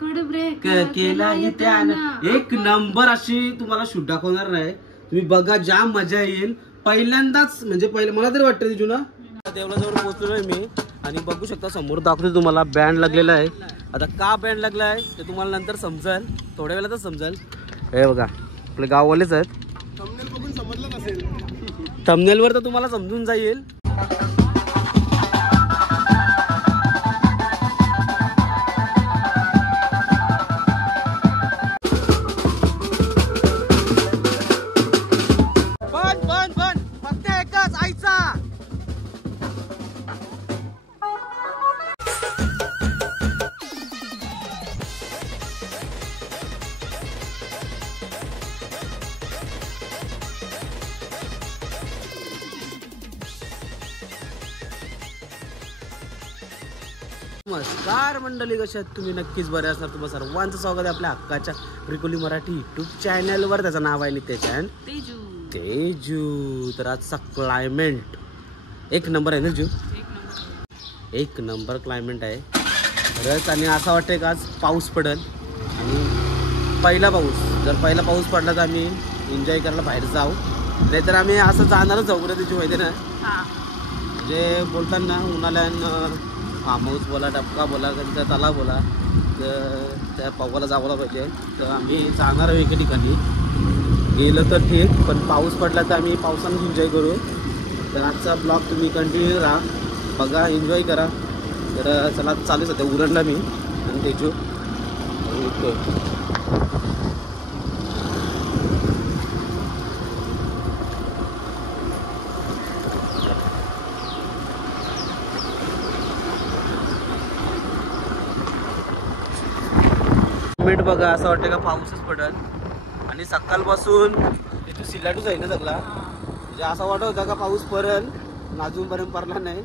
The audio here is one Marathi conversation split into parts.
ब्रेक केला त्यानं एक नंबर अशी तुम्हाला शूट दाखवणार नाही. तुम्ही बघा जाम मजा येईल. पहिल्यांदाच म्हणजे मला तरी वाटतं तिथून देवळाजवळ पोहोचलोय मी आणि बघू शकता समोर दाखवतो तुम्हाला बँड लागलेला आहे. आता का बँड लागला आहे ते तुम्हाला नंतर समजेल, थोड्या वेळातच समजेल. हे बघा आपले गाववालेच आहेत. थंबनेल बघून समजलं नसेल, थंबनेलवर तर तुम्हाला समजून जाईल. फक्त एकच आईचा. नमस्कार मंडळी, कशा आहेत तुम्ही? नक्कीच बरे असणार. तुम्हा सर्वांचं स्वागत आहे आपल्या हक्काच्या ब्रिकोली मराठी यूट्यूब चॅनलवर. त्याचं नाव आहे नितेश अँड तेजू. तर आजचा क्लायमेट एक नंबर आहे ना जू? एक नंबर क्लायमेट आहे खरंच. आणि असं वाटतंय का आज पाऊस पडेल. आणि पहिला पाऊस पडला तर आम्ही एन्जॉय करायला बाहेर जाऊ, नाहीतर आम्ही असं जाणारच जाऊ ना तिची माहिती ना. म्हणजे बोलताना उन्हाळ्यानं फार्म हाऊस बोला, डबका बोला, कधी तलाव बोला, तर त्या पावाला जावं पाहिजे. तर आम्ही जाणार आहोत एका ठिकाणी. गेलं तर ठीक, पण पाऊस पडला तर आम्ही पावसानं एन्जॉय करू. तर आजचा ब्लॉग तुम्ही कंटिन्यू राहा, बघा, एन्जॉय करा. तर चला चालू सध्या उरणला मी आणि तेजू. मिनिट बघा, असं वाटतं का पाऊसच पडेल. आणि सकाळपासून इथून सिलाटूच आहे ना सगळा. म्हणजे असं वाटत होता का पाऊस पडेल, अजूनपर्यंत पडला नाही.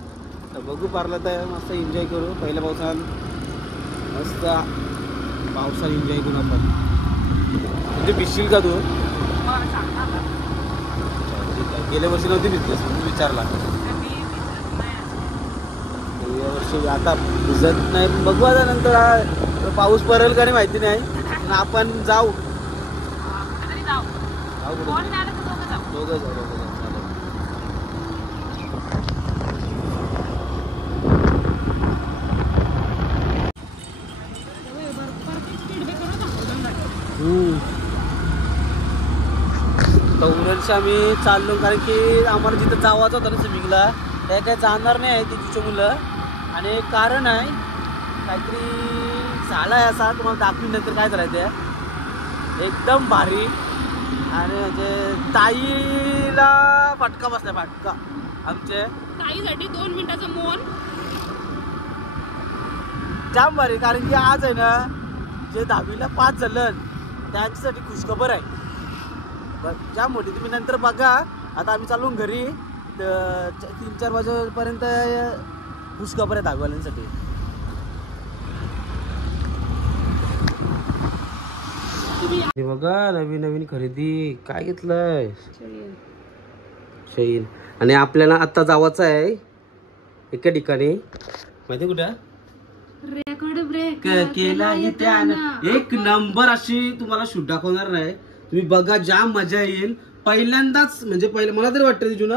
तर बघू पडला तर मस्त एन्जॉय करू. पहिल्या पावसात मस्त पावसात एन्जॉय करू आपण. म्हणजे भिजशील का तू? गेल्या वर्षी नव्हती भिजलीस, विचारला. गेल्या वर्षी आता भिजत नाही. बघू आता नंतर पाऊस पडेल का नाही माहिती नाही, पण आपण जाऊ. दोघं जाऊ. उरणशी आम्ही चाललो, कारण की आम्हाला जिथं जावाचं होतं ना स्विमिंगला, त्या काय जाणार नाही आहे तिच्या मुलं. आणि एक कारण आहे, काहीतरी झाला आहे असा, तुम्हाला दाखवून नंतर काय झालं ते एकदम भारी. आणि म्हणजे ताईला फटका बसला, फटका आमच्या ताईसाठी 2 मिनिटाचं मौन जाम भारी. कारण की आज आहे ना, जे 10वीला पास झालं त्यांच्यासाठी खुशखबर आहे जाम मोठी. तुम्ही नंतर बघा. आता आम्ही चालून घरी, 3-4 वाजेपर्यंत खुशखबर आहे 10वीवाल्यांसाठी. हे बघा, नवीन खरेदी काय घेतलंय, शैन. आणि आपल्याला आता जावाचं आहे एका ठिकाणी, माहिती कुठं? ब्रेक केला त्यानं एक नंबर अशी तुम्हाला शूट दाखवणार नाही. तुम्ही बघा जाम मजा येईल. पहिल्यांदाच म्हणजे मला तरी वाटतं तिथून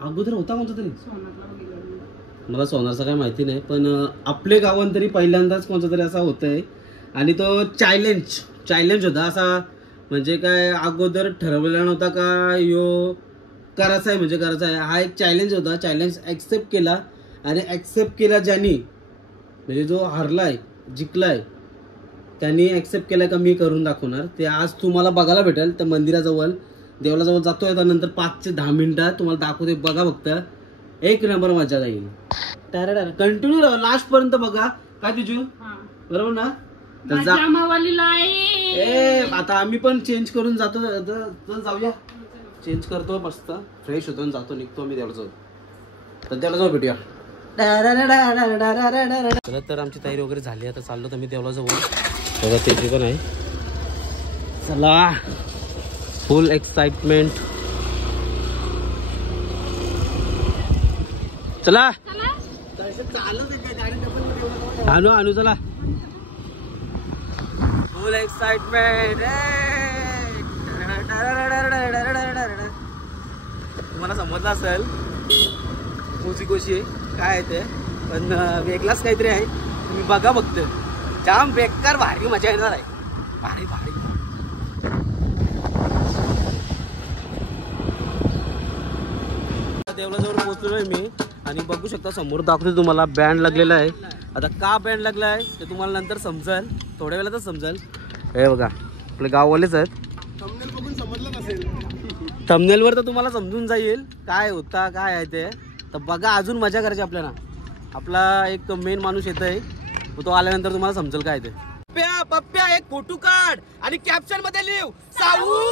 अगोदर होता कोणता तरी, मला सोनारचा काय माहिती नाही, पण आपले गावात तरी पहिल्यांदाच कोणता तरी असा होत आहे. आणि तो चॅलेंज होता असा. म्हणजे काय अगोदर ठरवलेला नव्हता का यो करायचा आहे, म्हणजे करायचा आहे. हा एक चॅलेंज होता. चॅलेंज ॲक्सेप्ट केला. आणि ॲक्सेप्ट केला ज्यांनी, म्हणजे जो हारलाय, जिंकलाय, त्यांनी ॲक्सेप्ट केलाय का मी करून दाखवणार. ते आज तुम्हाला बघायला भेटेल. त्या मंदिराजवळ, देवळाजवळ जातोय आता. नंतर 5 ते 10 मिनिटात तुम्हाला दाखवते. बघा फक्त, एक नंबर मजा येईल. कंटिन्यू राहा लास्ट पर्यंत बघा. काय तुझी बरोबर ना? आता आम्ही पण चेंज करून जातो. जाऊया, चेंज करतो, मस्त फ्रेश होतो, जातो, निघतो आम्ही देवळाजवळ. तर देवळाजवळ भेटूया. चला, तर आमची तयारी वगैरे झाली. आता चाललो तर मी देवळाजवळ. बघा तेजी पण आहे. चला, फुल एक्साइटमेंट. चला आणू आणू चला फुल एक्साइटमेंट. तुम्हाला समजलं असेल म्युझिक कशी आहे काय आहे ते, पण वेगळाच काहीतरी आहे. तुम्ही बघा फक्त, जाम बेकार भारी मजा येणार आहे. भारी भारी. देवळाजवळ पोहोचलो आहे मी आणि बघू शकता समोर दाखवतो तुम्हाला बँड लागलेला आहे. आता का बँड लागला आहे ते तुम्हाला नंतर समजेल, थोड्या वेळातच समजेल. हे बघा आपले गाववालेच आहेत. थंबनेलवर तर तुम्हाला समजून जाईल काय होता काय आहे ते. तर बघा अजून मजा करायची आपल्याला. आपला एक मेन माणूस येत आहे, तो आल्यानंतर तुम्हाला समजेल काय ते. पप्प्या पप्प्या एक फोटो काढ आणि कॅप्शन मध्ये लिव साऊ.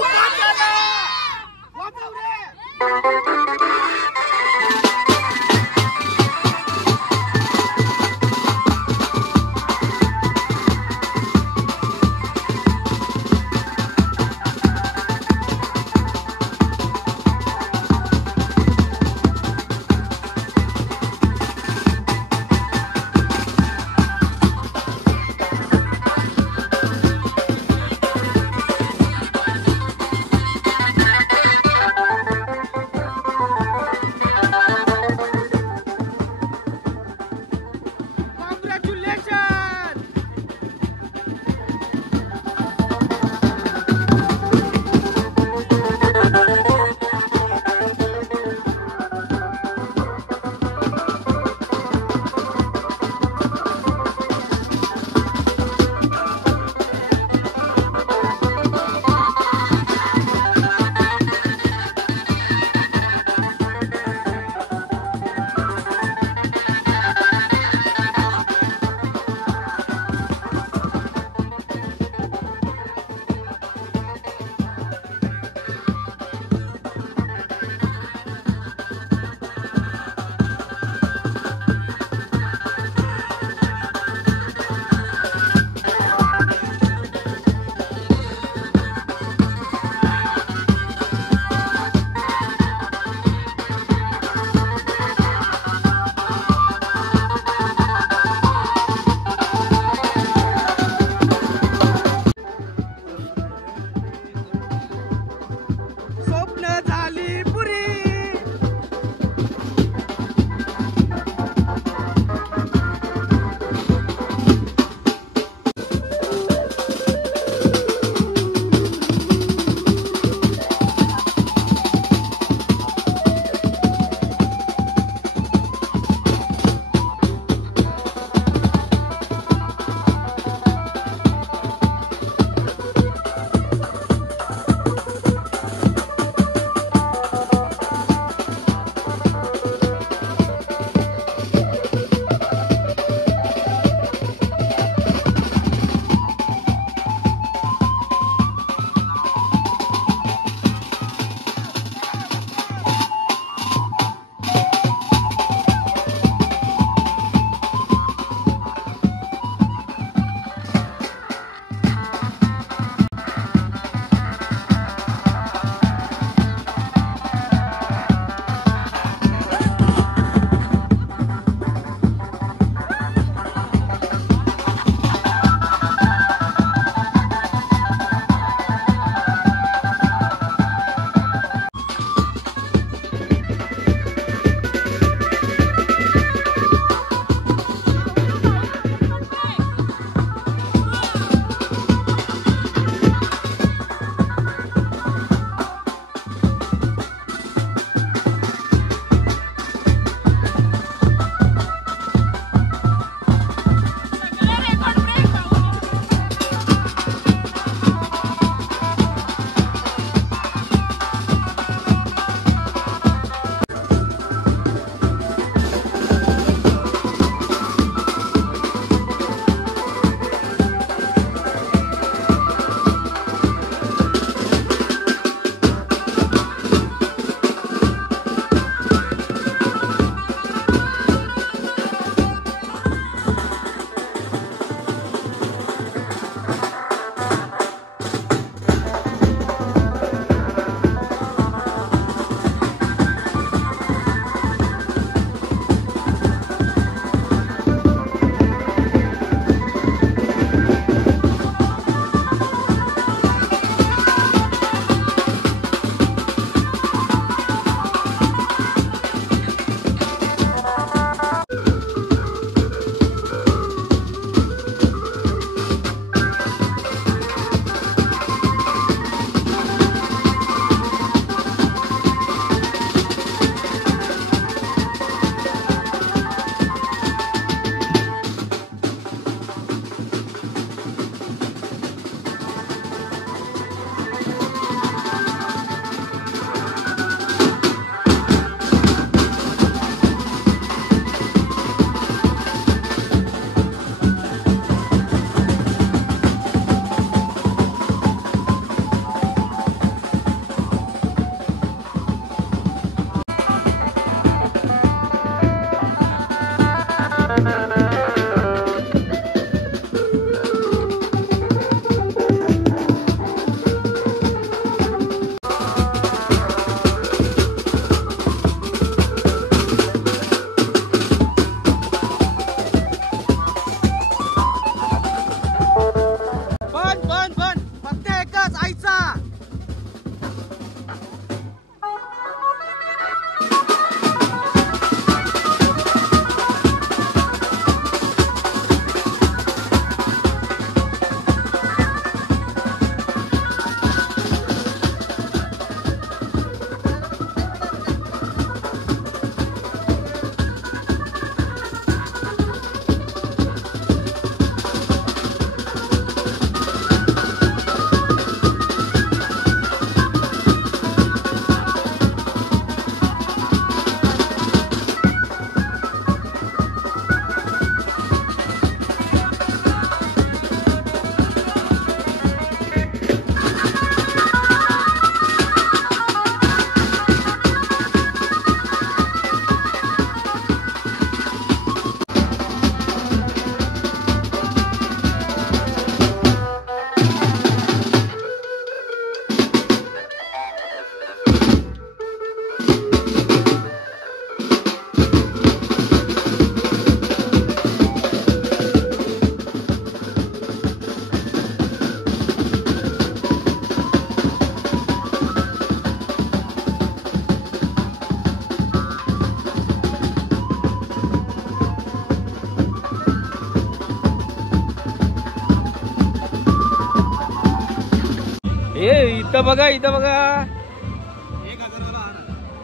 इथं बघा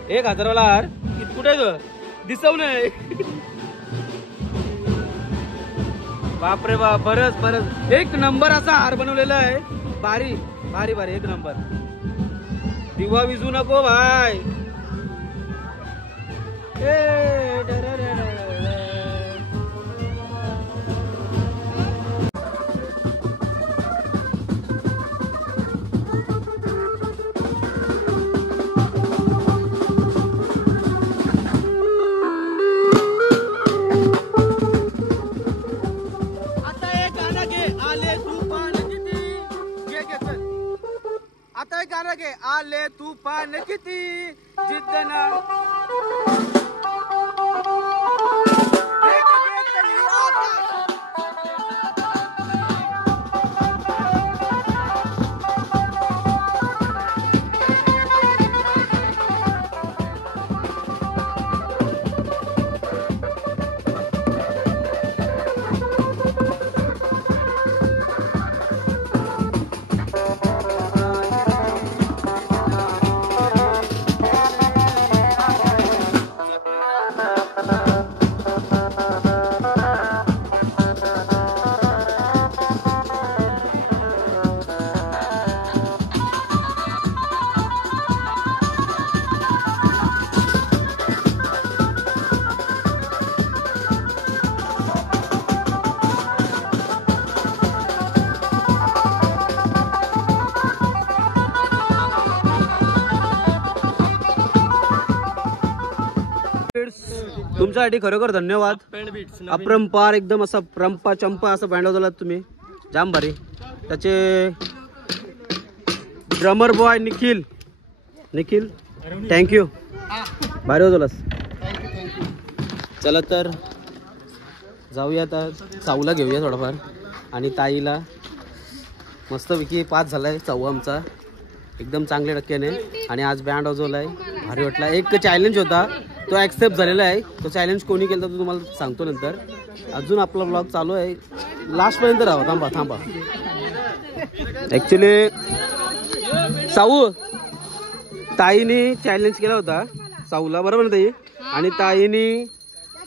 1,000 वाला हार कुठे दिसव नाही. बापरे बाप, बरंच एक नंबर असा हार बनवलेला आहे. भारी भारी भारी, एक नंबर. दिवा विझू नको भाई. आले तूफान किती जिद्दना तुमच्यासाठी खरोखर धन्यवाद. अपरंपार एकदम असा रंपा चंपा असं बँड वाजवलात तुम्ही, जाम भारी. त्याचे ड्रमर बॉय निखिल थँक्यू, भारी वाजवलास. चला तर जाऊया आता चाऊला घेऊया थोडाफार. आणि ताईला मस्तपैकी 5 झालाय चाऊ आमचा एकदम चांगल्या टक्क्याने. आणि आज बँड वाजवलाय, भारी वाटला. एक चॅलेंज होता तो ॲक्सेप्ट झालेला आहे. तो चॅलेंज कोणी केला तो तुम्हाला सांगतो नंतर. अजून आपला ब्लॉग चालू आहे, लास्टपर्यंत राहा. थांबा. ॲक्च्युली साऊ ताईने चॅलेंज केला होता साऊला, बरोबर ना ताई? आणि ताईने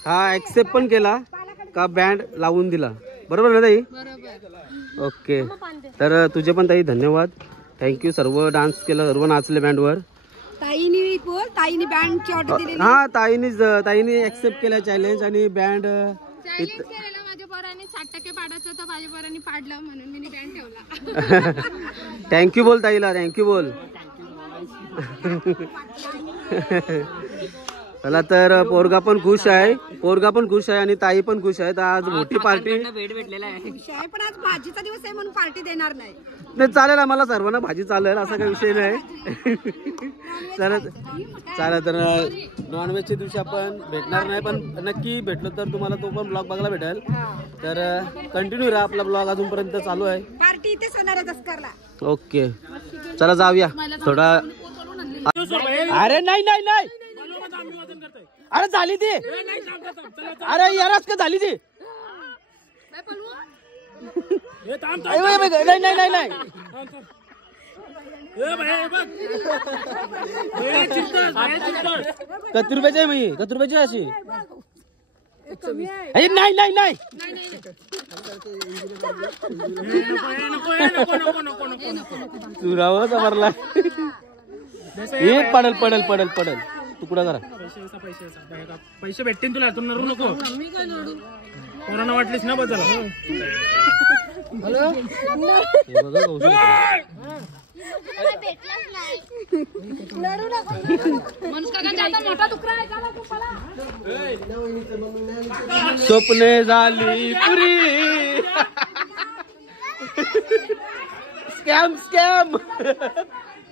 हा ॲक्सेप्ट पण केला का बँड लावून दिला, बरोबर ना ताई? ओके, तर तुझे पण ताई धन्यवाद, थँक्यू. सर्व डान्स केला, सर्व नाचले बँडवर. ताईने बँडची ऑर्डर दिली. हा ताईने ऍक्सेप्ट केला चॅलेंज आणि बँड माझ्या पोराने 60% पाडायचं तर माझ्या पोराने पाडलं म्हणून मी बँड ठेवला. थँक्यू बोल ताईला, थँक्यू बोल. चला तर पोरगा पण खुश आहे आणि ताई पण खुश आहे. तर आज मोठी पार्टी भेटलेला आहे. पण आज भाजीचा दिवस आहे म्हणून पार्टी देणार नाही. चालेल, आम्हाला सर्वांना भाजी चालेल, असा काही विषय नाही. चालेल तर नॉनव्हेजच्या दिवशी आपण भेटणार नाही, पण नक्की भेटलो तर तुम्हाला तो पण ब्लॉग बघायला भेटेल. तर कंटिन्यू राहा, आपला ब्लॉग अजूनपर्यंत चालू आहे. पार्टी इथेच होणार आहे दसकरला. ओके, चला जाऊया थोडा. अरे नाही, अरे झाली ती, अरे यारच का झाली ती. नाही किती रुपयाची आहे मी, किती रुपयाची अशी? नाही तुरावच मारला. एक पडल तुकडा करा. पैसे भेटतील तुला, तू नरू नको. कोरोना वाटलीस ना बस झाला. स्वप्ने झाली पुरी. स्कॅम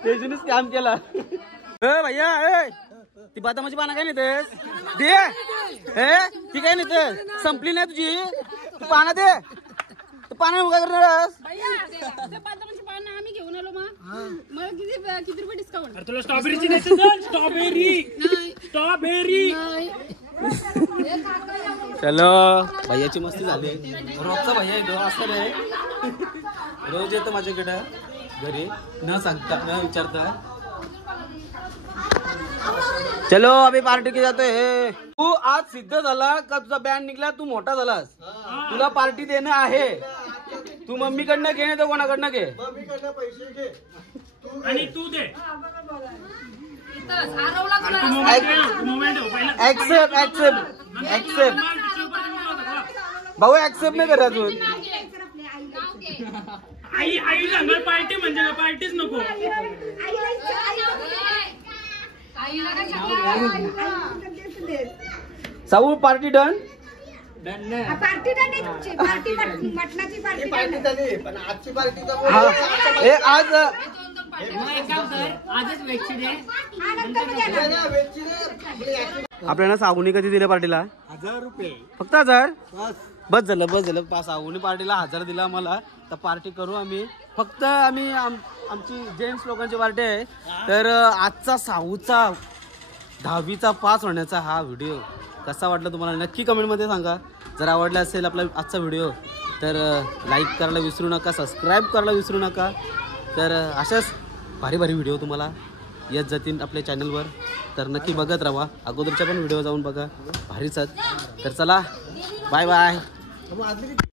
तेजून स्कॅम केला. भैया ती बदामाची पानं काय नेतेस? दे. ती काय नेते? संपली नाही तुझी, तू पानं दे. तू पानं काय करणार? आम्ही घेऊन आलो मग किती रुपये डिस्काउंट? तुला स्ट्रॉबेरीची देते. स्ट्रॉबेरी. चलो, भैयाची मस्ती झाली. रोजचा भैया येतो असं नाही, रोज येतो माझ्याकडे. घरी न सांगता न विचारता. चलो अभी पार्टी की जातोय. तू आज सिद्ध झाला का तुझा बँड निघला, तू मोठा झालास, तुला पार्टी देणं आहे. तू मम्मीकडनं घे नाही तर कोणाकडनं घे. आणि तू दे. Accept accept accept. भाऊ ऍक्सेप्ट नाही करत अजून. आई आई सांगा पार्टी म्हणजे का? पार्टीच नको. साऊ पार्टी डन. पार्टी नाही तुमची पार्टी मटणाची पार्टी पण आजची पार्टी हे आज आपल्याला सागुनी कधी दिल्या पार्टीला? 1000 रुपये. फक्त 1000. बस झालं. सागुनी पार्टीला 1000 दिला मला. तर पार्टी करू आम्ही. फक्त आम्ही आमची जेंट्स लोकांची पार्टी आहे. तर आजचा साऊचा 10वीचा पास होण्याचा हा व्हिडिओ कसा वाटला तुम्हाला नक्की कमेंटमध्ये सांगा. जर आवडला असेल आपला आजचा व्हिडिओ तर लाईक करायला विसरू नका, सबस्क्राईब करायला विसरू नका. तर अशाच भारी भारी व्हिडिओ तुम्हाला येत जातील आपल्या चॅनलवर. तर नक्की बघत राहा. अगोदरच्या पण व्हिडिओ जाऊन बघा, भारीच आहेत. तर चला बाय बाय.